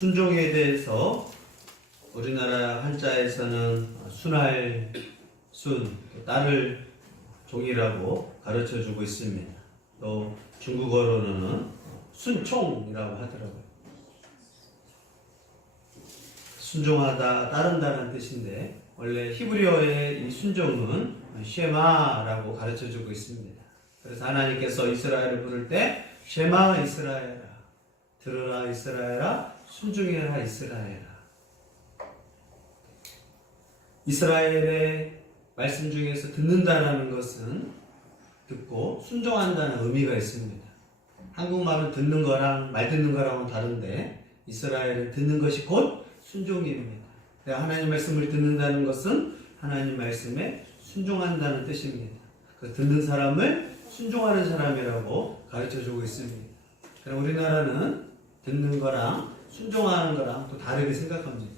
순종에 대해서 우리나라 한자에서는 순할, 딸을 종이라고 가르쳐주고 있습니다. 또 중국어로는 순총이라고 하더라고요. 순종하다, 따른다는 뜻인데 원래 히브리어의 이 순종은 쉐마라고 가르쳐주고 있습니다. 그래서 하나님께서 이스라엘을 부를 때 쉐마 이스라엘아, 들으라 이스라엘아, 순종해라 이스라엘아. 이스라엘의 말씀 중에서 듣는다라는 것은 듣고 순종한다는 의미가 있습니다. 한국말은 듣는 거랑 말 듣는 거랑은 다른데 이스라엘은 듣는 것이 곧 순종입니다. 하나님 말씀을 듣는다는 것은 하나님 말씀에 순종한다는 뜻입니다. 그 듣는 사람을 순종하는 사람이라고 가르쳐주고 있습니다. 그럼 우리나라는 듣는 거랑 순종하는 거랑 또 다르게 생각합니다.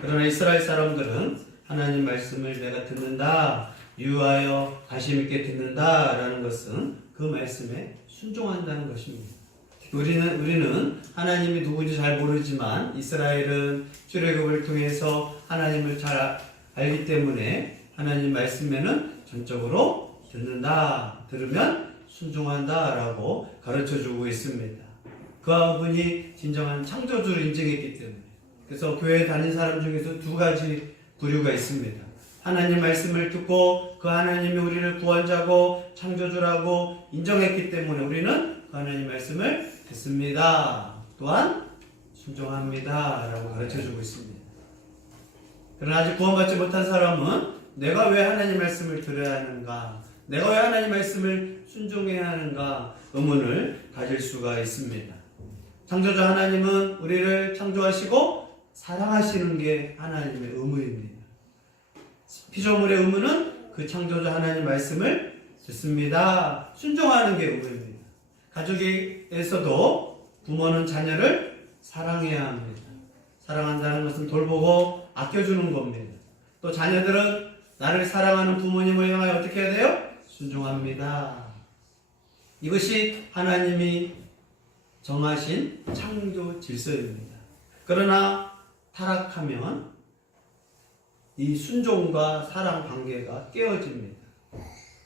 그러나 이스라엘 사람들은 하나님 말씀을 내가 듣는다, 유하여 관심 있게 듣는다 라는 것은 그 말씀에 순종한다는 것입니다. 우리는 하나님이 누구인지 잘 모르지만 이스라엘은 출애굽을 통해서 하나님을 잘 알기 때문에 하나님 말씀에는 전적으로 듣는다, 들으면 순종한다 라고 가르쳐주고 있습니다. 그분이 진정한 창조주를 인정했기 때문에. 그래서 교회에 다니는 사람 중에서 두 가지 부류가 있습니다. 하나님 말씀을 듣고 그 하나님이 우리를 구원자고 창조주라고 인정했기 때문에 우리는 그 하나님 말씀을 듣습니다. 또한 순종합니다 라고 가르쳐주고 있습니다. 그러나 아직 구원받지 못한 사람은 내가 왜 하나님 말씀을 들어야 하는가, 내가 왜 하나님 말씀을 순종해야 하는가 의문을 가질 수가 있습니다. 창조주 하나님은 우리를 창조하시고 사랑하시는 게 하나님의 의무입니다. 피조물의 의무는 그 창조주 하나님 말씀을 듣습니다, 순종하는 게 의무입니다. 가족에서도 부모는 자녀를 사랑해야 합니다. 사랑한다는 것은 돌보고 아껴주는 겁니다. 또 자녀들은 나를 사랑하는 부모님을 향하여 어떻게 해야 돼요? 순종합니다. 이것이 하나님이 정하신 창조 질서입니다. 그러나 타락하면 이 순종과 사랑 관계가 깨어집니다.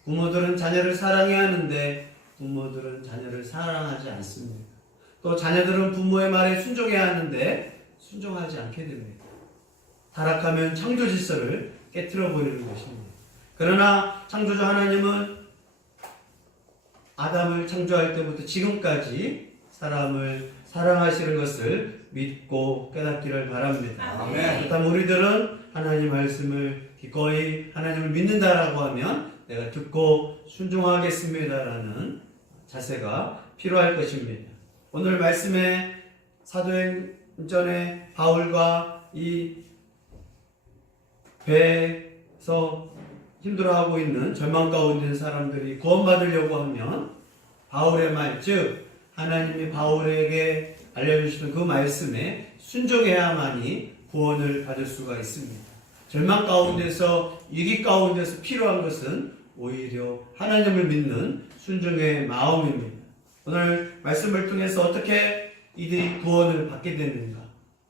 부모들은 자녀를 사랑해야 하는데 부모들은 자녀를 사랑하지 않습니다. 또 자녀들은 부모의 말에 순종해야 하는데 순종하지 않게 됩니다. 타락하면 창조 질서를 깨트려 버리는 것입니다. 그러나 창조주 하나님은 아담을 창조할 때부터 지금까지 사람을 사랑하시는 것을 믿고 깨닫기를 바랍니다. 아멘. 그렇다면 우리들은 하나님 말씀을 기꺼이 하나님을 믿는다라고 하면 내가 듣고 순종하겠습니다라는 자세가 필요할 것입니다. 오늘 말씀에 사도행전에 바울과 이 배에서 힘들어하고 있는 절망 가운데 있는 사람들이 구원받으려고 하면 바울의 말, 즉 하나님이 바울에게 알려주시는 그 말씀에 순종해야만이 구원을 받을 수가 있습니다. 절망 가운데서, 위기 가운데서 필요한 것은 오히려 하나님을 믿는 순종의 마음입니다. 오늘 말씀을 통해서 어떻게 이들이 구원을 받게 되는가?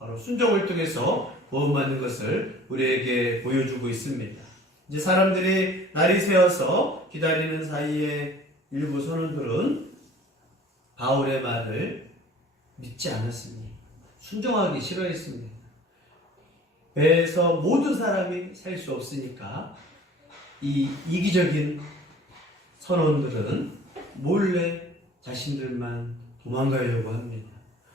바로 순종을 통해서 구원받는 것을 우리에게 보여주고 있습니다. 이제 사람들이 날이 새어서 기다리는 사이에 일부 선원들은 바울의 말을 믿지 않았으니 순종하기 싫어했습니다. 배에서 모든 사람이 살 수 없으니까 이 이기적인 선원들은 몰래 자신들만 도망가려고 합니다.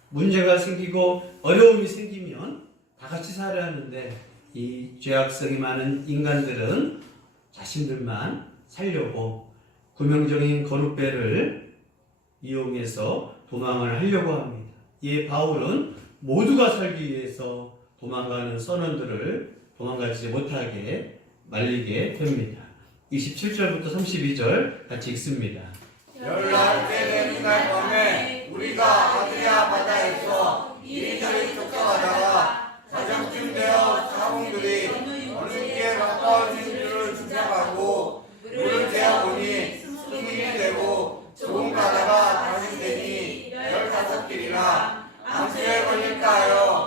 문제가 생기고 어려움이 생기면 다 같이 살아야 하는데 이 죄악성이 많은 인간들은 자신들만 살려고 구명적인 거룻배를 이용해서 도망을 하려고 합니다. 이에 바울은 모두가 살기 위해서 도망가는 선원들을 도망가지 못하게 말리게 됩니다. 27절부터 32절 같이 읽습니다. 열날 때 되는 날 밤에 우리가 아드리아 바다에서 이리저리 쫓아가다가 자정쯤 되어 사공들이 어느 게 가까워진 줄을 짐작하고 물을 재어보니 수민이 되고 조금 가다가 다시 되니 15길이나 암수에 걸릴까 하여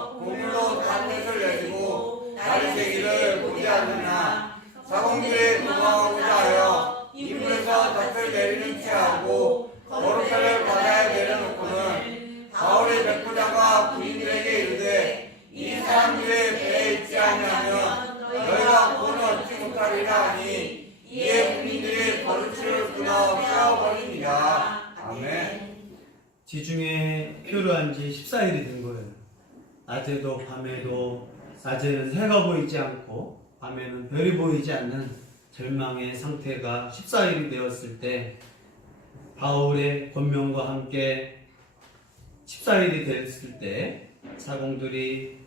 낮에도 밤에도 낮에는 해가 보이지 않고 밤에는 별이 보이지 않는 절망의 상태가 14일이 되었을 때 바울의 권면과 함께 14일이 됐을 때 사공들이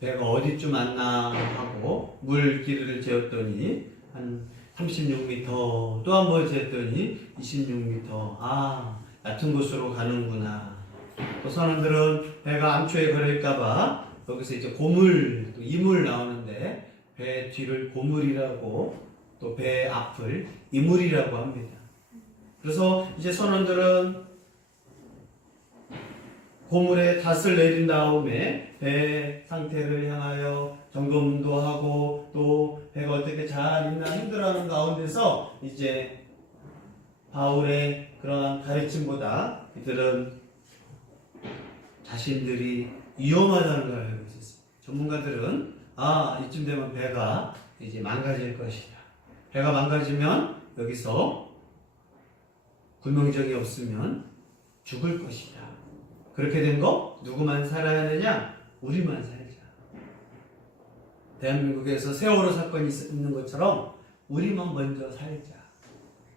배가 어디쯤 왔나 하고 물길을 재었더니 한 36m, 또 한 번 재었더니 26m. 얕은 곳으로 가는구나. 또 선원들은 배가 암초에 걸릴까봐 여기서 이제 고물, 또 이물 나오는데 배 뒤를 고물이라고 또 배 앞을 이물이라고 합니다. 그래서 이제 선원들은 고물에 닷을 내린 다음에 배 상태를 향하여 점검도 하고 또 배가 어떻게 잘 있나 힘들어하는 가운데서 이제 바울의 그러한 가르침보다 이들은 자신들이 위험하다는 걸 알고 있었어요. 전문가들은 이쯤 되면 배가 이제 망가질 것이다. 배가 망가지면 여기서 구명정이 없으면 죽을 것이다. 그렇게 된 거 누구만 살아야 하느냐? 우리만 살자. 대한민국에서 세월호 사건이 있는 것처럼 우리만 먼저 살자.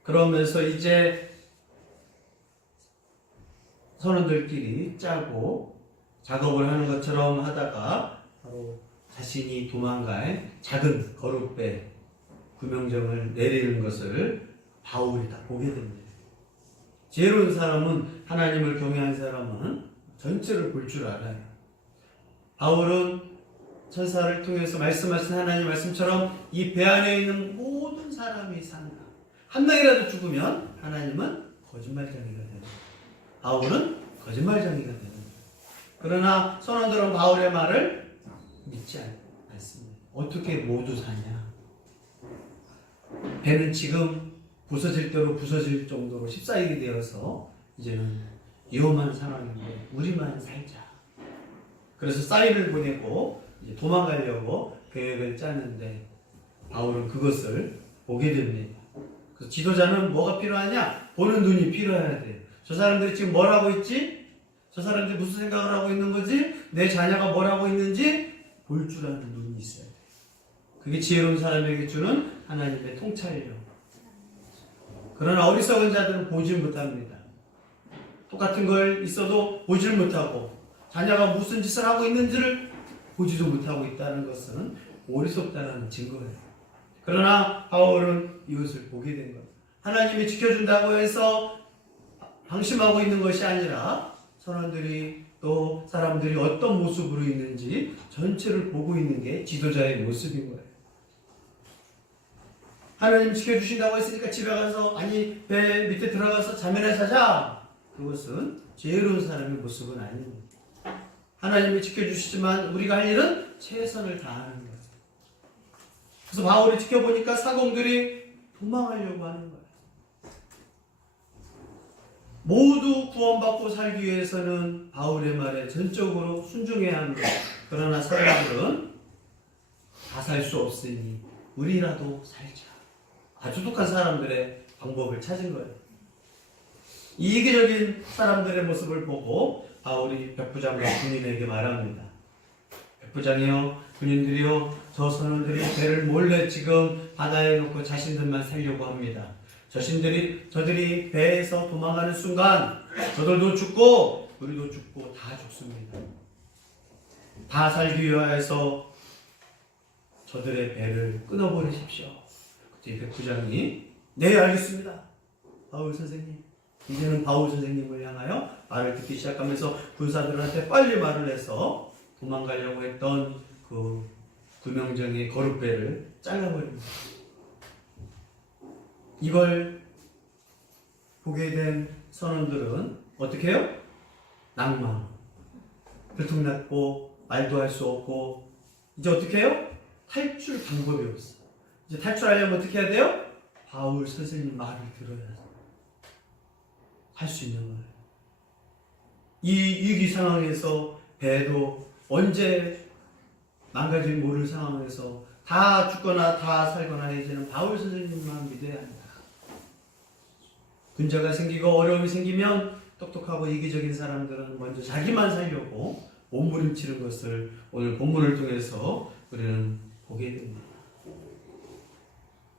그러면서 이제 선원들끼리 짜고 작업을 하는 것처럼 하다가 바로 자신이 도망갈 작은 거룩배 구명정을 내리는 것을 바울이 다 보게 됩니다. 지혜로운 사람은, 하나님을 경외한 사람은 전체를 볼 줄 알아요. 바울은 천사를 통해서 말씀하신 하나님 말씀처럼 이 배 안에 있는 모든 사람이 산다. 한 명이라도 죽으면 하나님은 거짓말쟁이가 됩니다. 바울은 거짓말쟁이가 됩니다. 그러나 선원들은 바울의 말을 믿지 않습니다. 어떻게 모두 사냐? 배는 지금 부서질 대로 부서질 정도로 14일이 되어서 이제는 위험한 상황인데 우리만 살자. 그래서 사인을 보내고 이제 도망가려고 계획을 짜는데 바울은 그것을 보게 됩니다. 그래서 지도자는 뭐가 필요하냐? 보는 눈이 필요해야 돼요. 저 사람들이 지금 뭘 하고 있지? 저 사람들이 무슨 생각을 하고 있는 거지? 내 자녀가 뭘 하고 있는지 볼 줄 아는 눈이 있어야 돼요. 그게 지혜로운 사람에게 주는 하나님의 통찰력. 그러나 어리석은 자들은 보지 못합니다. 똑같은 걸 있어도 보지를 못하고 자녀가 무슨 짓을 하고 있는지를 보지도 못하고 있다는 것은 어리석다는 증거예요. 그러나 바울은 이것을 보게 된 겁니다. 하나님이 지켜준다고 해서 방심하고 있는 것이 아니라 선원들이 또 사람들이 어떤 모습으로 있는지 전체를 보고 있는 게 지도자의 모습인 거예요. 하나님 지켜주신다고 했으니까 집에 가서 배 밑에 들어가서 잠이나 자자. 그것은 지혜로운 사람의 모습은 아닙니다. 하나님이 지켜주시지만 우리가 할 일은 최선을 다하는 거예요. 그래서 바울이 지켜보니까 사공들이 도망하려고 하는 거예요. 모두 구원받고 살기 위해서는 바울의 말에 전적으로 순종해야 합니다. 그러나 사람들은 다 살 수 없으니 우리라도 살자. 아주 독한 사람들의 방법을 찾은 거예요. 이기적인 사람들의 모습을 보고 바울이 백부장과 군인에게 말합니다. 백부장이요, 군인들이요, 저 선원들이 배를 몰래 지금 바다에 놓고 자신들만 살려고 합니다. 저들이 배에서 도망가는 순간 저들도 죽고 우리도 죽고 다 죽습니다. 다 살기 위하여서 저들의 배를 끊어버리십시오. 그때 백부장이 네, 알겠습니다. 바울 선생님. 이제는 바울 선생님을 향하여 말을 듣기 시작하면서 군사들한테 빨리 말을 해서 도망가려고 했던 그 구명정의 거룩배를 잘라버립니다. 이걸 보게 된 선원들은 어떻게 해요? 낭만. 들통났고 말도 할 수 없고 이제 어떻게 해요? 탈출 방법이 없어. 이제 탈출하려면 어떻게 해야 돼요? 바울 선생님 말을 들어야 할 수 있는 거예요. 이 위기 상황에서 배도 언제 망가질지 모를 상황에서 다 죽거나 다 살거나 이제는 바울 선생님만 믿어야 한다. 문제가 생기고 어려움이 생기면 똑똑하고 이기적인 사람들은 먼저 자기만 살려고 몸부림치는 것을 오늘 본문을 통해서 우리는 보게 됩니다.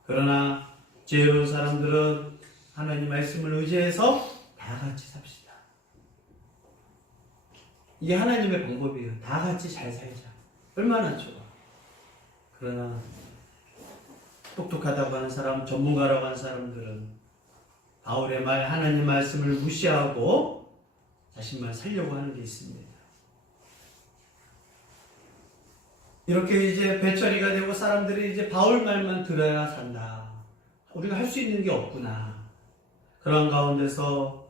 그러나 지혜로운 사람들은 하나님 말씀을 의지해서 다 같이 삽시다. 이게 하나님의 방법이에요. 다 같이 잘 살자. 얼마나 좋아. 그러나 똑똑하다고 하는 사람, 전문가라고 하는 사람들은 바울의 말, 하나님 말씀을 무시하고 자신만 살려고 하는 게 있습니다. 이렇게 이제 배처리가 되고 사람들이 이제 바울 말만 들어야 산다. 우리가 할 수 있는 게 없구나. 그런 가운데서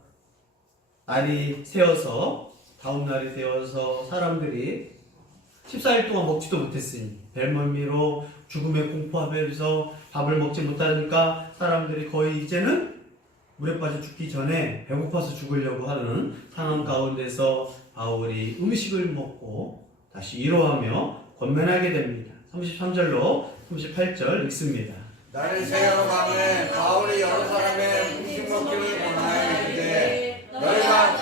날이 새어서 다음 날이 되어서 사람들이 14일 동안 먹지도 못했으니 벨멀미로 죽음의 공포 앞에서 밥을 먹지 못하니까 사람들이 거의 이제는 물에 빠져 죽기 전에 배고파서 죽으려고 하는 상황 가운데서 바울이 음식을 먹고 다시 위로하며 권면하게 됩니다. 33절로 38절 읽습니다. 날이 새어가매 바울이 여러 사람의 음식 먹기를 권하였는데 너희가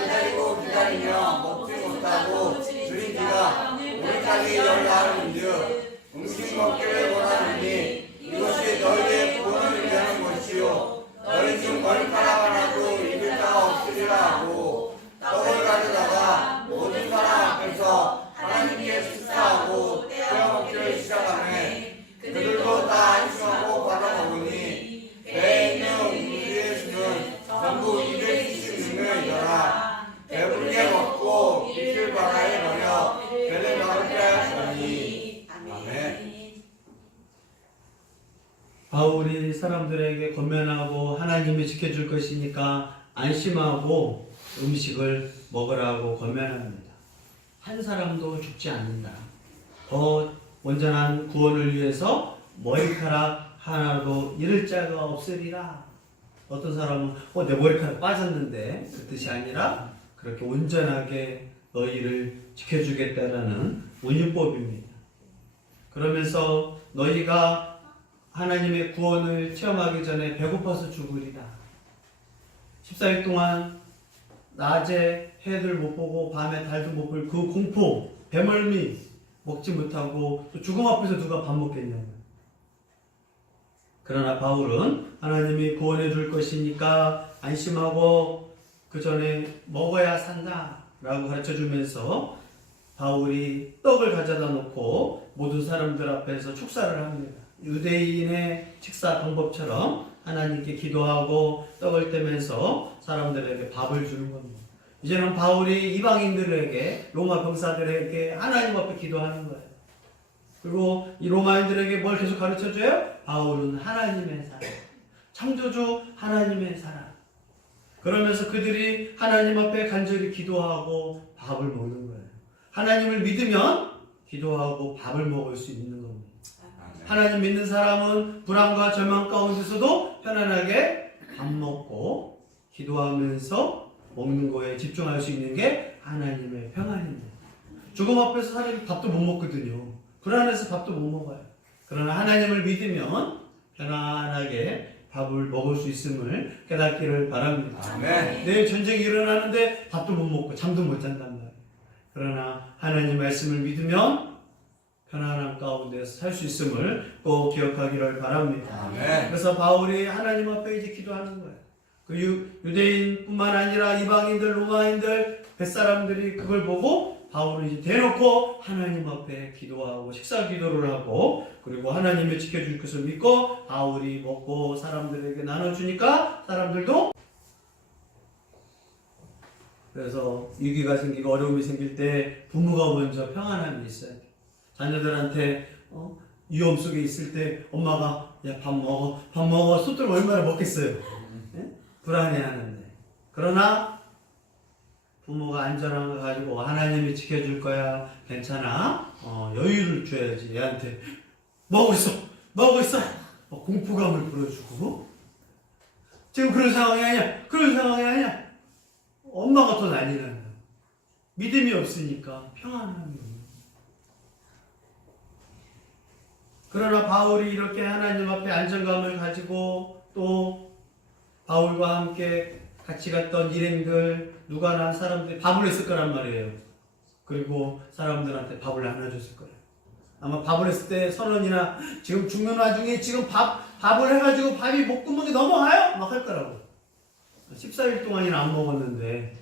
기다리며 먹지 못하고 줄인 지가 오늘까지 열나는즉 음식 먹기를 원하느니 이것이 너희의 구원을 위하는 것이요 너희 중 머리카락 하나도 입을 자가 없으리라 하고 떡을 가져다가 모든 사람 앞에서 하나님께 식사하고 떼어 먹기를 시작하매 그들도 다 안심하고 받아먹으니 배에 있는 우리의 수는 전부 270명이더라. 배부르게 먹고 이틀 바다에 버려 배를 마르게 하였더니 아멘. 바울이 사람들에게 권면하고 하나님이 지켜줄 것이니까 안심하고 음식을 먹으라고 권면합니다. 한 사람도 죽지 않는다. 더 온전한 구원을 위해서 머리카락 하나도 잃을 자가 없으리라. 어떤 사람은 내 머리카락 빠졌는데 그 뜻이 아니라 그렇게 온전하게 너희를 지켜주겠다라는 운율법입니다. 그러면서 너희가 하나님의 구원을 체험하기 전에 배고파서 죽으리라. 14일 동안 낮에 해를 못 보고 밤에 달도 못 볼 그 공포, 배멀미 먹지 못하고 또 죽음 앞에서 누가 밥 먹겠냐고요. 그러나 바울은 하나님이 구원해 줄 것이니까 안심하고 그 전에 먹어야 산다 라고 가르쳐 주면서 바울이 떡을 가져다 놓고 모든 사람들 앞에서 축사를 합니다. 유대인의 식사 방법처럼 하나님께 기도하고 떡을 떼면서 사람들에게 밥을 주는 겁니다. 이제는 바울이 이방인들에게, 로마 병사들에게 하나님 앞에 기도하는 거예요. 그리고 이 로마인들에게 뭘 계속 가르쳐줘요? 바울은 하나님의 사람, 창조주 하나님의 사람. 그러면서 그들이 하나님 앞에 간절히 기도하고 밥을 먹는 거예요. 하나님을 믿으면 기도하고 밥을 먹을 수 있는 겁니다. 하나님 믿는 사람은 불안과 절망 가운데서도 편안하게 밥 먹고 기도하면서 먹는 거에 집중할 수 있는 게 하나님의 평안입니다. 죽음 앞에서 사람이 밥도 못 먹거든요. 불안해서 밥도 못 먹어요. 그러나 하나님을 믿으면 편안하게 밥을 먹을 수 있음을 깨닫기를 바랍니다. 아멘. 내일 전쟁이 일어나는데 밥도 못 먹고 잠도 못 잔단 말이에요. 그러나 하나님 말씀을 믿으면 편안함 가운데서 살 수 있음을 꼭 기억하기를 바랍니다. 아멘. 그래서 바울이 하나님 앞에 이제 기도하는 거예요. 그 유대인뿐만 아니라 이방인들, 로마인들, 뱃사람들이 그걸 보고 바울은 이제 대놓고 하나님 앞에 기도하고 식사 기도를 하고 그리고 하나님이 지켜줄 것을 믿고 바울이 먹고 사람들에게 나눠주니까 사람들도 그래서 위기가 생기고 어려움이 생길 때 부모가 먼저 평안함이 있어야 돼. 자녀들한테 위험 속에 있을 때 엄마가 야 밥 먹어 숫들 얼마나 먹겠어요. 네? 불안해하는데 그러나 부모가 안전한 거 가지고 하나님이 지켜줄 거야 괜찮아 여유를 줘야지. 얘한테 먹고 있어 공포감을 불어주고 지금 그런 상황이 아니야. 엄마가 더 난리 나는 거야. 믿음이 없으니까 평안함이 없는 거야. 그러나 바울이 이렇게 하나님 앞에 안정감을 가지고 또 바울과 함께 같이 갔던 일행들 누가 난 사람들이 밥을 했을 거란 말이에요. 그리고 사람들한테 밥을 나눠줬을 거예요. 아마 밥을 했을 때 선원이나 지금 죽는 와중에 지금 밥을 해가지고 밥이 목구멍에 넘어가요? 막 할 거라고. 14일 동안이나 안 먹었는데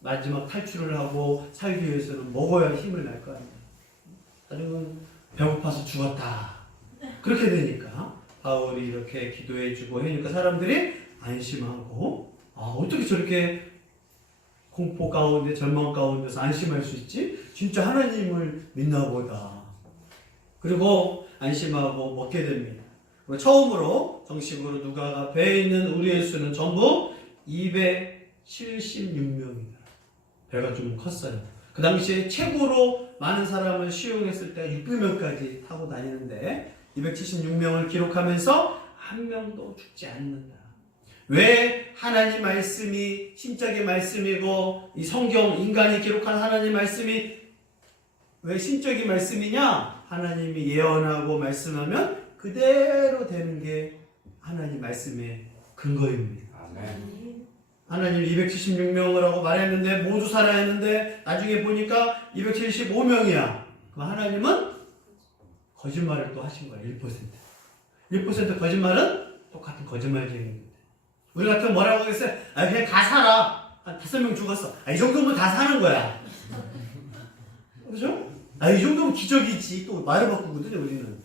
마지막 탈출을 하고 살기 위해서는 먹어야 힘을 낼 거 아니에요. 나중에 배고파서 죽었다. 그렇게 되니까 바울이 이렇게 기도해주고 하니까 사람들이 안심하고 어떻게 저렇게 공포 가운데 절망 가운데서 안심할 수 있지? 진짜 하나님을 믿나 보다. 그리고 안심하고 먹게 됩니다. 그리고 처음으로 정식으로 누가가 배에 있는 우리의 수는 전부 276명이다. 배가 좀 컸어요. 그 당시에 최고로 많은 사람을 수용했을 때 600명까지 타고 다니는데 276명을 기록하면서 한 명도 죽지 않는다. 왜 하나님 말씀이 신적인 말씀이고 이 성경 인간이 기록한 하나님 말씀이 왜 신적인 말씀이냐? 하나님이 예언하고 말씀하면 그대로 되는 게 하나님 말씀의 근거입니다. 아멘. 하나님 276명을 하고 말했는데 모두 살아야 했는데 나중에 보니까 275명이야. 그럼 하나님은 거짓말을 또 하신 거야. 1%. 1% 거짓말은 똑같은 거짓말쟁이입니다. 우리 같은 뭐라고 하겠어요? 그냥 다 살아. 한 5명 죽었어. 이 정도면 다 사는 거야. 그죠? 이 정도면 기적이지. 또 말을 바꾸거든요, 우리는.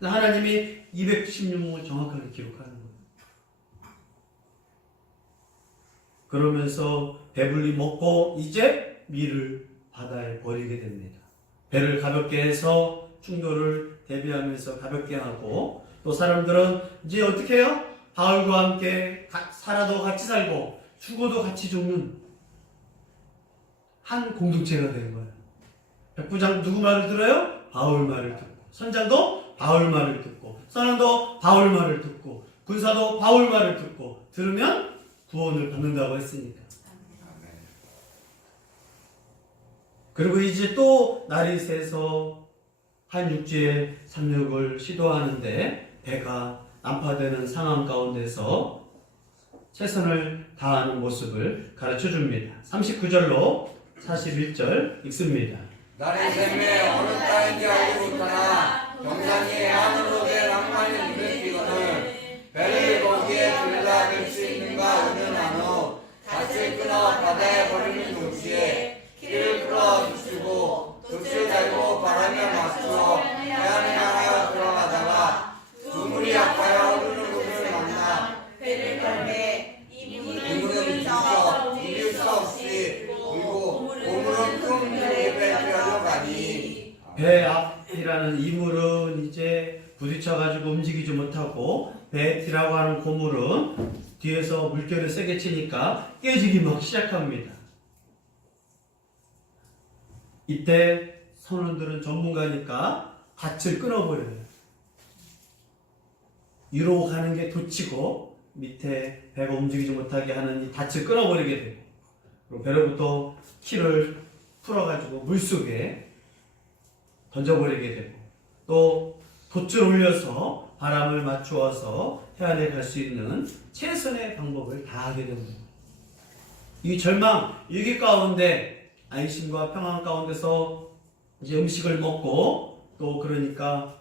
하나님이 276명을 정확하게 기록하는 거예요. 그러면서 배불리 먹고 이제 밀을 바다에 버리게 됩니다. 배를 가볍게 해서 충돌을 대비하면서 가볍게 하고 또 사람들은 이제 어떻게 해요? 바울과 함께 살아도 같이 살고 죽어도 같이 죽는 한 공동체가 된 거예요. 백부장 누구 말을 들어요? 바울 말을 듣고 선장도 바울 말을 듣고 선원도 바울 말을 듣고 군사도 바울 말을 듣고 들으면 구원을 받는다고 했으니까. 그리고 이제 또 날이 새서 한 육지에 상륙을 시도하는데 배가 난파되는 상황 가운데서 최선을 다하는 모습을 가르쳐 줍니다. 39절로 41절 읽습니다. 나의 샘에 어느 땅인지 알지 못하나 경산이 안으로 된 낭만이 눈에 띄거늘 배를 거기에 들여다 댈 수 있는가 의논한 후 닷을 끊어 바다에 버리는 동시에 키를 풀어 비추고 돛을 달고 바람에 맞추어 해안을 향하여 들어가다가 두물이 아파여 흐르는 곳을 만나 배를 걸매 이물은 뒤져 이길 수 없이 울고 고물은 큰 물에 빼앗겨 가니. 배 앞이라는 이물은 이제 부딪혀가지고 움직이지 못하고 배 뒤라고 하는 고물은 뒤에서 물결을 세게 치니까 깨지기 막 시작합니다. 이때 선원들은 전문가니까 밧을 끊어버려요. 위로 가는 게 돋치고 밑에 배가 움직이지 못하게 하는 이 밧을 끊어버리게 되고 그리고 배로부터 키를 풀어가지고 물속에 던져버리게 되고 또 돛을 올려서 바람을 맞추어서 해안에 갈 수 있는 최선의 방법을 다하게 됩니다. 이 절망, 위기 가운데 안심과 평안 가운데서 이제 음식을 먹고 또 그러니까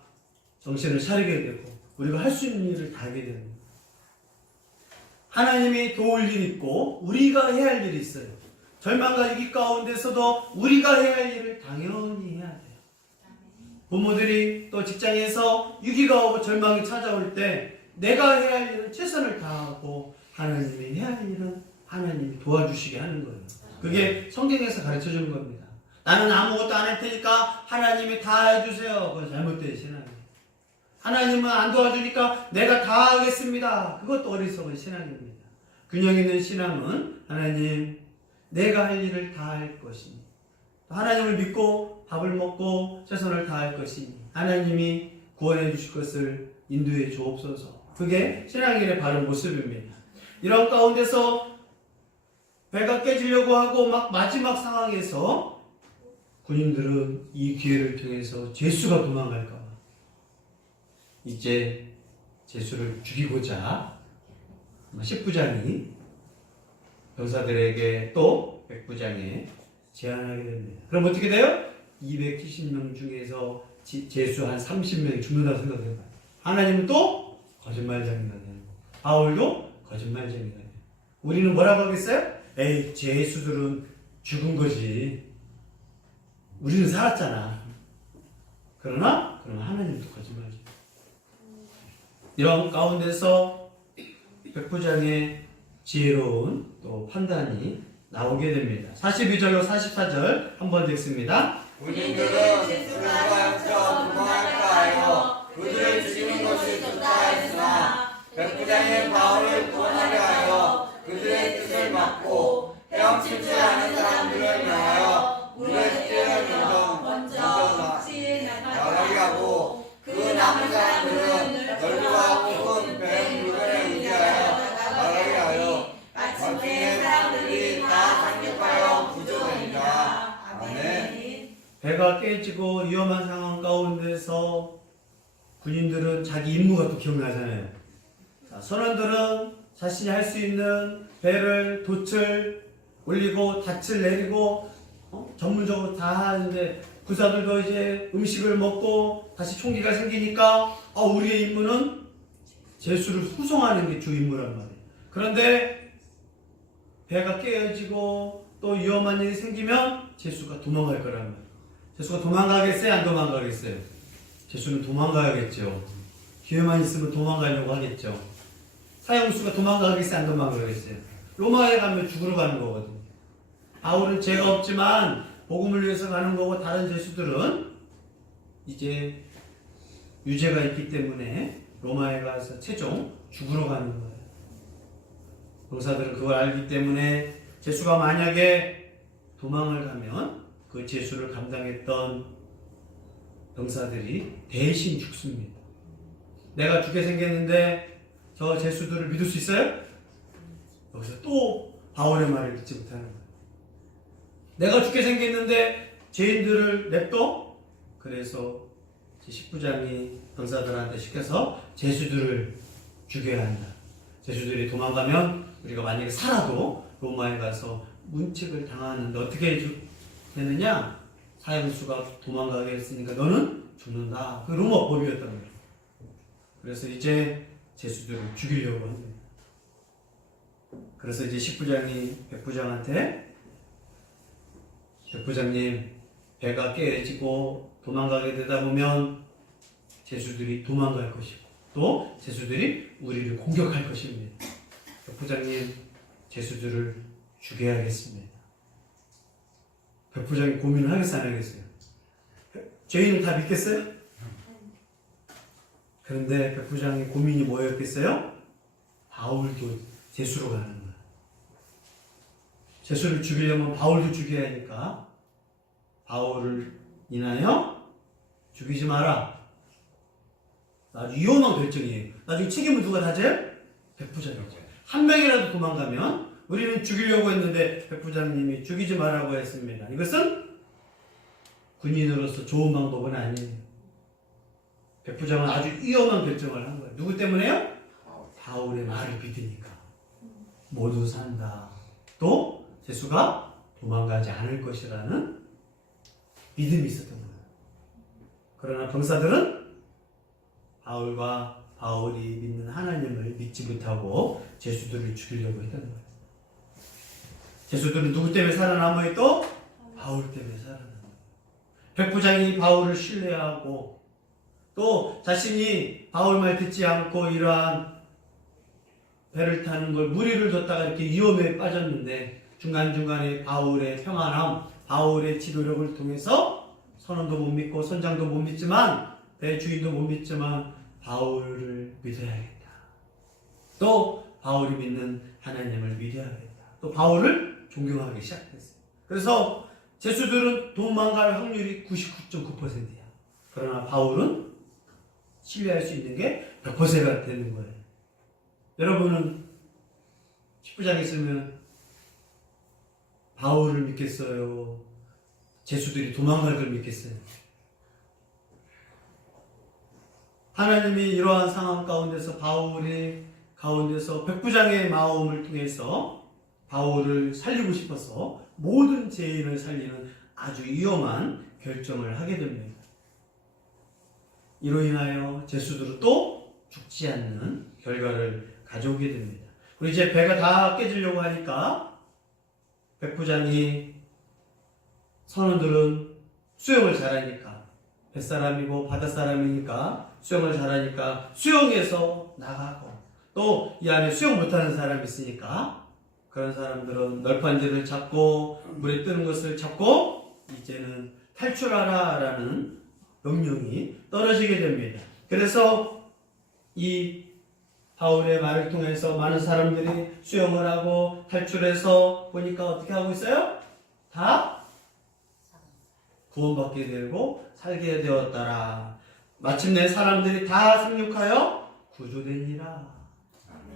정신을 차리게 되고 우리가 할 수 있는 일을 다 하게 됩니다. 하나님이 도울 일이 있고 우리가 해야 할 일이 있어요. 절망과 위기 가운데서도 우리가 해야 할 일을 당연히 해야 돼요. 부모들이 또 직장에서 위기가 오고 절망이 찾아올 때 내가 해야 할 일은 최선을 다하고 하나님이 해야 할 일은 하나님이 도와주시게 하는 거예요. 그게 성경에서 가르쳐주는 겁니다. 나는 아무것도 안 할 테니까 하나님이 다 해주세요. 그건 잘못된 신앙이에요. 하나님은 안 도와주니까 내가 다 하겠습니다. 그것도 어리석은 신앙입니다. 균형 있는 신앙은 하나님 내가 할 일을 다 할 것이니 하나님을 믿고 밥을 먹고 최선을 다할 것이니 하나님이 구원해 주실 것을 인도해 주옵소서. 그게 신앙인의 바른 모습입니다. 이런 가운데서 배가 깨지려고 하고 막 마지막 상황에서 군인들은 이 기회를 통해서 제수가 도망갈까 봐 이제 제수를 죽이고자 10부장이 병사들에게 또 백부장의 제한하게 됩니다. 그럼 어떻게 돼요? 270명 중에서 제수 한 30명이 죽는다고 생각해봐요. 하나님은 또 거짓말쟁이가 되는 거예요. 바울도 거짓말쟁이가 돼요. 우리는 뭐라고 하겠어요? 에이, 제수들은 죽은 거지. 우리는 살았잖아. 그러나 하나님도 거짓말쟁이. 이런 가운데서 백부장의 지혜로운 또 판단이 나오게 됩니다. 42절로 44절 한번 읽습니다. 군인들은 제수가 훔쳐 도망할까 하여 그들을 죽이는 것이 좋다 했으나 백부장이 바울을 구원하려 하여 그들의 뜻을 막고 헤엄치지 않은 사람들을 향하여 물에 뛰어내서 나가게 하고 그 남은 사람들은 열두와 큰 배 물건에 의지하여 나가게 하여 마침내 사람들이 다 상륙하여 구조됩니다. 아멘. 배가 깨지고 위험한 상황 가운데서 군인들은 자기 임무가 또 기억나잖아요. 자, 선원들은 자신이 할 수 있는 배를 돛을 올리고 닻을 내리고 전문적으로 다 하는데 구사들도 이제 음식을 먹고 다시 총기가 생기니까 우리의 임무는 제수를 후송하는 게 주 임무란 말이에요. 그런데 배가 깨어지고 또 위험한 일이 생기면 제수가 도망갈 거란 말이에요. 제수가 도망가겠어요? 안 도망가겠어요? 제수는 도망가야겠죠. 기회만 있으면 도망가려고 하겠죠. 사형수가 도망가겠어요? 안 도망가겠어요? 로마에 가면 죽으러 가는 거거든요. 바울은 죄가 없지만 복음을 위해서 가는 거고 다른 제수들은 이제 유죄가 있기 때문에 로마에 가서 최종 죽으러 가는 거예요. 병사들은 그걸 알기 때문에 제수가 만약에 도망을 가면 그 제수를 감당했던 병사들이 대신 죽습니다. 내가 죽게 생겼는데 저 제수들을 믿을 수 있어요? 여기서 또 바울의 말을 믿지 못하는 거예요. 내가 죽게 생겼는데 죄인들을 냅둬? 그래서 19장이 병사들한테 시켜서 제수들을 죽여야 한다. 제수들이 도망가면 우리가 만약에 살아도 로마에 가서 문책을 당하는데 어떻게 되느냐? 사형수가 도망가게 했으니까 너는 죽는다. 그 로마 법이었단 말이에요. 그래서 이제 제수들을 죽이려고 합니다. 그래서 이제 19장이 백부장한테 백부장님, 배가 깨지고 도망가게 되다 보면 제수들이 도망갈 것이고 또 제수들이 우리를 공격할 것입니다. 백부장님, 제수들을 죽여야겠습니다. 백부장이 고민을 하겠어요, 안 하겠어요? 죄인을 다 믿겠어요? 그런데 백부장의 고민이 뭐였겠어요? 바울도 제수로 가는 거예요. 제수를 죽이려면 바울도 죽여야 하니까 바울을 인하여 죽이지 마라. 아주 위험한 결정이에요. 나중에 책임을 누가 다져요? 백부장이죠. 한 명이라도 도망가면 우리는 죽이려고 했는데 백부장님이 죽이지 말라고 했습니다. 이것은 군인으로서 좋은 방법은 아니에요. 백부장은 아주 위험한 결정을 한 거예요. 누구 때문에요? 바울의 말을 믿으니까. 모두 산다. 또 제수가 도망가지 않을 것이라는 믿음이 있었던 거예요. 그러나 병사들은 바울과 바울이 믿는 하나님을 믿지 못하고 제수들을 죽이려고 했던 거예요. 제수들은 누구 때문에 살아남아요? 또 바울 때문에 살아남아요. 백부장이 바울을 신뢰하고 또 자신이 바울 말 듣지 않고 이러한 배를 타는 걸 무리를 뒀다가 이렇게 위험에 빠졌는데 중간중간에 바울의 평안함, 바울의 지도력을 통해서 선원도 못 믿고 선장도 못 믿지만 배 주인도 못 믿지만 바울을 믿어야겠다. 또 바울이 믿는 하나님을 믿어야겠다. 또 바울을 존경하기 시작했어요. 그래서 제수들은 도망갈 확률이 99.9%야. 그러나 바울은 신뢰할 수 있는 게 100%가 되는 거예요. 여러분은 10부장에 있으면 바울을 믿겠어요? 제수들이 도망갈 걸 믿겠어요? 하나님이 이러한 상황 가운데서 바울이 가운데서 백부장의 마음을 통해서 바울을 살리고 싶어서 모든 죄인을 살리는 아주 위험한 결정을 하게 됩니다. 이로 인하여 제수들은 또 죽지 않는 결과를 가져오게 됩니다. 그리고 이제 배가 다 깨지려고 하니까 백부장이 선원들은 수영을 잘하니까, 뱃사람이고 바닷사람이니까 수영을 잘하니까 수영해서 나가고, 또 이 안에 수영 못하는 사람이 있으니까 그런 사람들은 널판지를 잡고 물에 뜨는 것을 잡고 이제는 탈출하라 라는 명령이 떨어지게 됩니다. 그래서 이 바울의 말을 통해서 많은 사람들이 수영을 하고 탈출해서 보니까 어떻게 하고 있어요? 다 구원받게 되고 살게 되었더라. 마침내 사람들이 다 생육하여 구조되니라.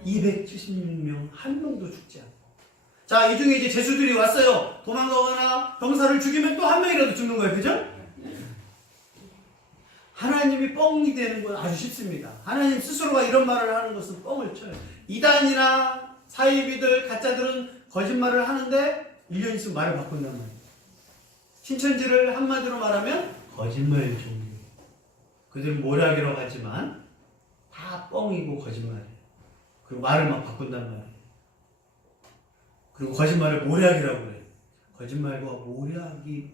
276명 한 명도 죽지 않고. 자, 이 중에 이제 제수들이 왔어요. 도망가거나 병사를 죽이면 또 한 명이라도 죽는 거예요. 그죠? 하나님이 뻥이 되는 건 아주 쉽습니다. 하나님 스스로가 이런 말을 하는 것은 뻥을 쳐요. 이단이나 사이비들, 가짜들은 거짓말을 하는데 1년 있으면 말을 바꾼단 말이에요. 신천지를 한마디로 말하면 거짓말 종교. 그들은 모략이라고 하지만 다 뻥이고 거짓말이에요. 그리고 말을 막 바꾼단 말이에요. 그리고 거짓말을 모략이라고 그래요. 거짓말과 모략이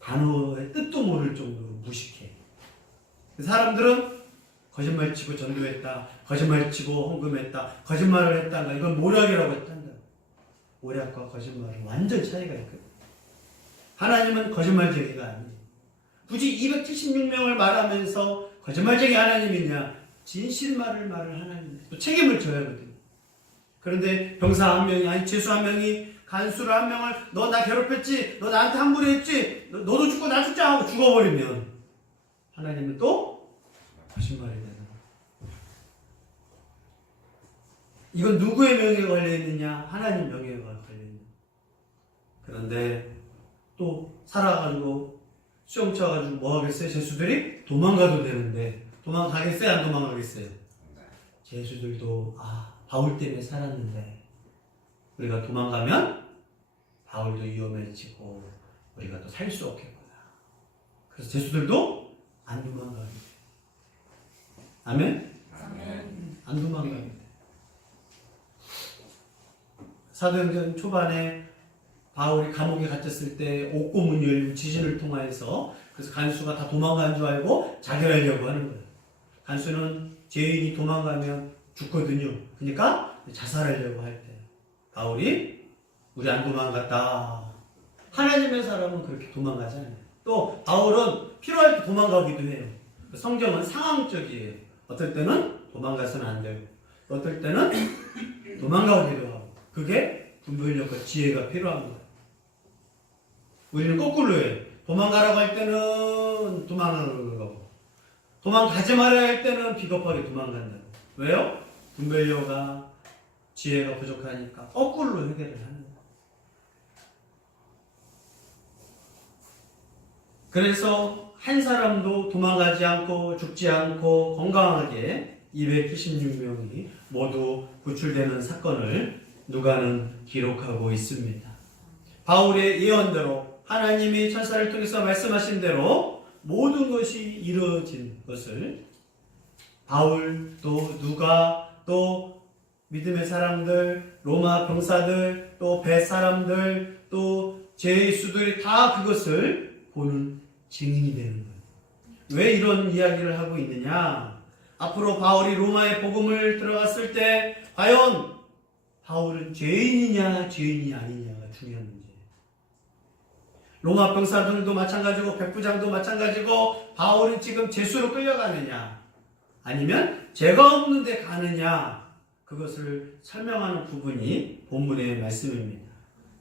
단어의 뜻도 모를 정도로 무식해. 사람들은 거짓말 치고 전도했다, 거짓말 치고 헌금했다, 거짓말을 했다, 이건 모략이라고 했단다. 모략과 거짓말은 완전 차이가 있거든. 하나님은 거짓말쟁이가 아니에요. 굳이 276명을 말하면서 거짓말쟁이 하나님이냐, 진실말을 말을 하나님, 또 책임을 져야 하거든요. 그런데 병사 한 명이, 아니 죄수 한 명이 간수를 한 명을 너 나 괴롭혔지, 너 나한테 함부로 했지, 너도 죽고 나 죽자 하고 죽어버리면 하나님은 또 거짓말이 되는 거예요. 이건 누구의 명예가 걸려있느냐? 하나님 명예가 걸려있는. 그런데 또 살아가지고 수영 쳐가지고 뭐 하겠어요? 제수들이 도망가도 되는데 도망가겠어요? 안 도망가겠어요? 제수들도 바울 때문에 살았는데 우리가 도망가면 바울도 위험해지고 우리가 또 살 수 없겠구나. 그래서 제수들도 안 도망가게 돼. 아멘? 안 도망가게 돼. 사도행전 초반에 바울이 감옥에 갇혔을 때 옥고문이 열리고 지진을 통하여서 그래서 간수가 다 도망간 줄 알고 자결하려고 하는 거예요. 간수는 죄인이 도망가면 죽거든요. 그러니까 자살하려고 할 때 바울이 우리 안 도망갔다. 하나님의 사람은 그렇게 도망가지 않아요. 또 바울은 필요할 때 도망가기도 해요. 성경은 상황적이에요. 어떨 때는 도망가서는 안 되고 어떨 때는 도망가기도 하고 그게 분별력과 지혜가 필요한 거예요. 우리는 거꾸로 해요. 도망가라고 할 때는 도망가고 도망가지 말아야 할 때는 비겁하게 도망간다고. 왜요? 분별력과 지혜가 부족하니까 거꾸로 해결을 하는 거예요. 그래서 한 사람도 도망가지 않고 죽지 않고 건강하게 276명이 모두 구출되는 사건을 누가는 기록하고 있습니다. 바울의 예언대로 하나님이 천사를 통해서 말씀하신 대로 모든 것이 이루어진 것을 바울 또 누가 또 믿음의 사람들, 로마 병사들, 또 배 사람들, 또 제수들이 다 그것을 보는 증인이 되는 거예요. 왜 이런 이야기를 하고 있느냐? 앞으로 바울이 로마의 복음을 들어갔을 때 과연 바울은 죄인이냐 죄인이 아니냐가 중요한 문제예요. 로마 병사들도 마찬가지고 백부장도 마찬가지고 바울은 지금 제수로 끌려가느냐 아니면 죄가 없는데 가느냐 그것을 설명하는 부분이 본문의 말씀입니다.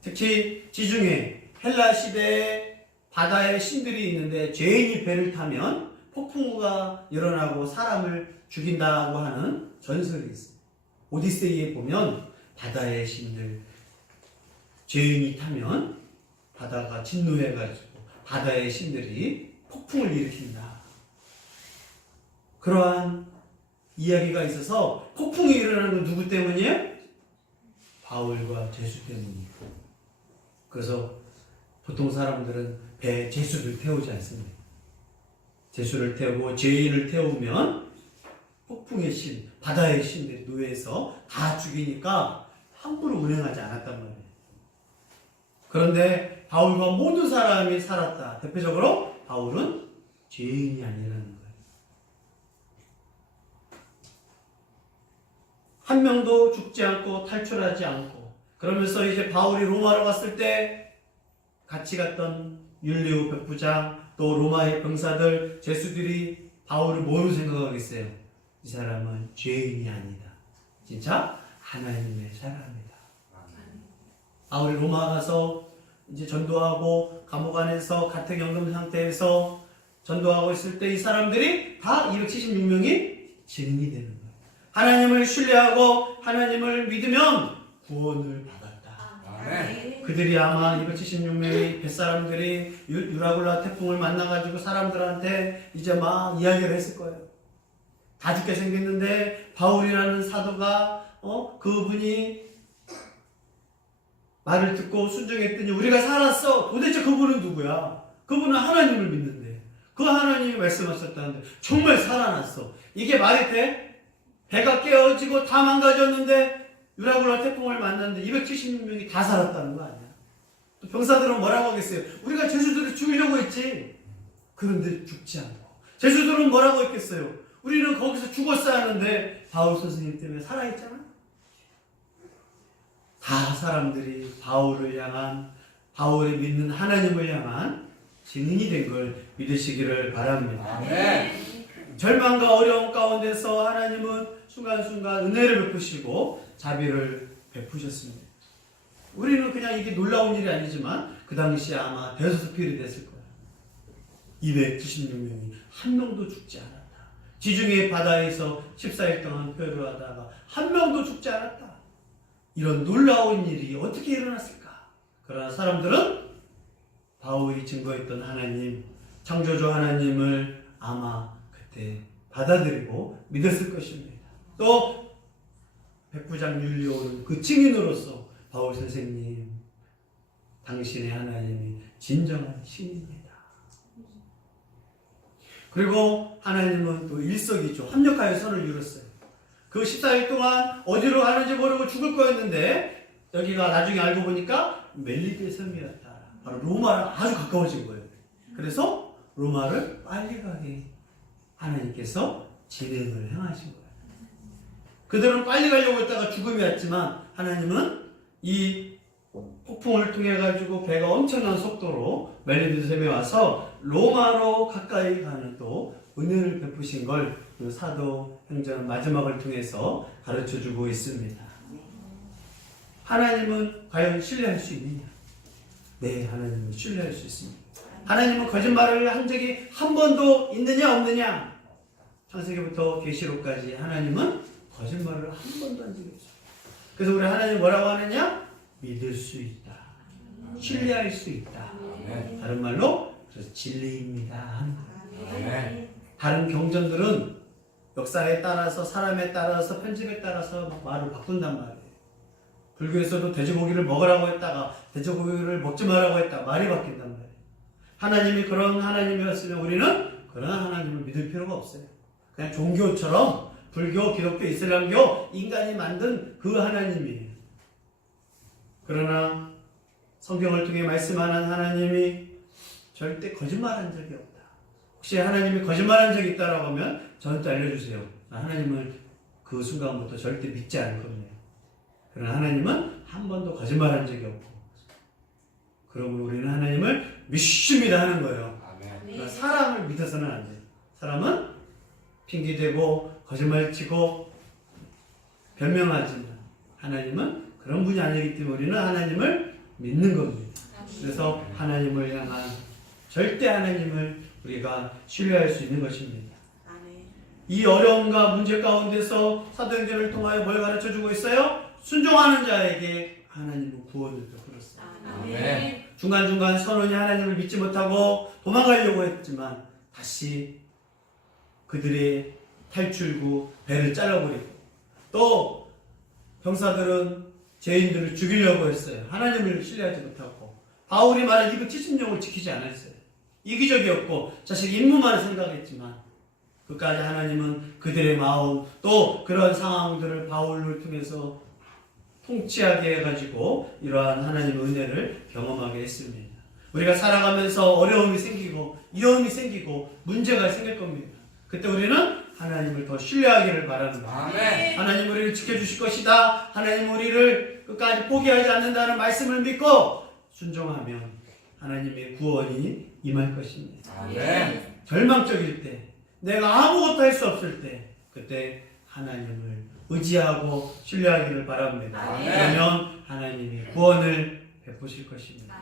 특히 지중해 헬라 시대에 바다에 신들이 있는데 죄인이 배를 타면 폭풍우가 일어나고 사람을 죽인다고 하는 전설이 있습니다. 오디세이에 보면 바다의 신들 죄인이 타면 바다가 진노해가지고 바다의 신들이 폭풍을 일으킨다. 그러한 이야기가 있어서 폭풍이 일어나는 건 누구 때문이에요? 바울과 제수 때문이에요. 그래서 보통 사람들은 배에 제수를 태우지 않습니다. 제수를 태우고 죄인을 태우면 폭풍의 신, 바다의 신들이 노예해서 다 죽이니까 함부로 운행하지 않았단 말이에요. 그런데 바울과 모든 사람이 살았다. 대표적으로 바울은 죄인이 아니라는 거예요. 한 명도 죽지 않고 탈출하지 않고, 그러면서 이제 바울이 로마로 갔을 때 같이 갔던 율리오 백부장, 또 로마의 병사들, 제수들이 바울을 뭐로 생각하겠어요? 이 사람은 죄인이 아니다. 진짜 하나님의 사람이다. 바울이 로마 가서 이제 전도하고 감옥 안에서 가택연금 상태에서 전도하고 있을 때 이 사람들이 다 276명이 증인이 되는 거예요. 하나님을 신뢰하고 하나님을 믿으면 구원을 받았다. 아멘. 그들이 아마 276명의 뱃사람들이 유라굴라 태풍을 만나가지고 사람들한테 이제 막 이야기를 했을 거예요. 다 죽게 생겼는데 바울이라는 사도가 그분이 말을 듣고 순종했더니 우리가 살았어. 도대체 그분은 누구야? 그분은 하나님을 믿는데 그 하나님이 말씀하셨다는데 정말 살아났어. 이게 말이 돼? 배가 깨어지고 다 망가졌는데 유라굴라 태풍을 만났는데 276명이 다 살았다는 거 아니야? 또 병사들은 뭐라고 하겠어요? 우리가 제수들을 죽이려고 했지. 그런데 죽지 않고. 제수들은 뭐라고 했겠어요? 우리는 거기서 죽었어야 하는데 바울 선생님 때문에 살아있잖아. 다 사람들이 바울을 향한, 바울이 믿는 하나님을 향한 증인이 된 걸 믿으시기를 바랍니다. 아멘. 절망과 어려움 가운데서 하나님은 순간순간 은혜를 베푸시고 자비를 베푸셨습니다. 우리는 그냥 이게 놀라운 일이 아니지만 그 당시에 아마 대서특필이 됐을 거예요. 276명이 한 명도 죽지 않았다. 지중해 바다에서 14일 동안 표류하다가 한 명도 죽지 않았다. 이런 놀라운 일이 어떻게 일어났을까? 그러나 사람들은 바울이 증거했던 하나님, 창조주 하나님을 아마 그때 받아들이고 믿었을 것입니다. 또 백부장 율리오는 그 증인으로서 바울 선생님, 당신의 하나님이 진정한 신입니다. 그리고 하나님은 또 일석이조 합력하여 선을 이뤘어요. 그 14일 동안 어디로 가는지 모르고 죽을 거였는데 여기가 나중에 알고 보니까 멜리게 섬이었다. 바로 로마랑 아주 가까워진 거예요. 그래서 로마를 빨리 가게 하나님께서 진행을 행하신 거예요. 그들은 빨리 가려고 했다가 죽음이 왔지만 하나님은 이 폭풍을 통해 가지고 배가 엄청난 속도로 멜리게 섬에 와서 로마로 가까이 가는 또 은혜를 베푸신 걸 사도행전 마지막을 통해서 가르쳐주고 있습니다. 하나님은 과연 신뢰할 수 있느냐? 네, 하나님은 신뢰할 수 있습니다. 하나님은 거짓말을 한 적이 한 번도 있느냐 없느냐? 창세기부터 계시록까지 하나님은 거짓말을 한 번도 한 적이 없어요. 그래서 우리 하나님 뭐라고 하느냐? 믿을 수 있다. 신뢰할 수 있다. 다른 말로 그래서 진리입니다. 다른 경전들은 역사에 따라서, 사람에 따라서, 편집에 따라서 막 말을 바꾼단 말이에요. 불교에서도 돼지고기를 먹으라고 했다가 돼지고기를 먹지 말라고 했다. 말이 바뀐단 말이에요. 하나님이 그런 하나님이었으면 우리는 그런 하나님을 믿을 필요가 없어요. 그냥 종교처럼 불교, 기독교, 이슬람교, 인간이 만든 그 하나님이에요. 그러나 성경을 통해 말씀하는 하나님이 절대 거짓말한 적이 없다. 혹시 하나님이 거짓말한 적이 있다라고 하면 저한테 알려주세요. 하나님을 그 순간부터 절대 믿지 않을 겁니다. 그러나 하나님은 한 번도 거짓말한 적이 없고, 그러면 우리는 하나님을 믿습니다 하는 거예요. 그러나 사람을 믿어서는 안 돼요. 사람은 핑계대고 거짓말치고 변명하지만 하나님은 그런 분이 아니기 때문에 우리는 하나님을 믿는 겁니다. 그래서 하나님을 향한 절대 하나님을 우리가 신뢰할 수 있는 것입니다. 이 어려움과 문제 가운데서 사도행전을 통하여 뭘 가르쳐주고 있어요? 순종하는 자에게 하나님은 구원을 베풀었어요. 중간중간 선원이 하나님을 믿지 못하고 도망가려고 했지만 다시 그들의 탈출구 배를 잘라버리고, 또 병사들은 죄인들을 죽이려고 했어요. 하나님을 신뢰하지 못하고 바울이 말한 270명을 지키지 않았어요. 이기적이었고 자식 임무만 생각했지만 끝까지 하나님은 그들의 마음 또 그런 상황들을 바울을 통해서 통치하게 해가지고 이러한 하나님의 은혜를 경험하게 했습니다. 우리가 살아가면서 어려움이 생기고 위험이 생기고 문제가 생길 겁니다. 그때 우리는 하나님을 더 신뢰하기를 바랍니다. 아멘. 하나님 우리를 지켜주실 것이다. 하나님 우리를 끝까지 포기하지 않는다는 말씀을 믿고 순종하면 하나님의 구원이 임할 것입니다. 아멘. 절망적일 때, 내가 아무것도 할 수 없을 때, 그때 하나님을 의지하고 신뢰하기를 바랍니다. 아멘. 그러면 하나님이 구원을 베푸실 것입니다.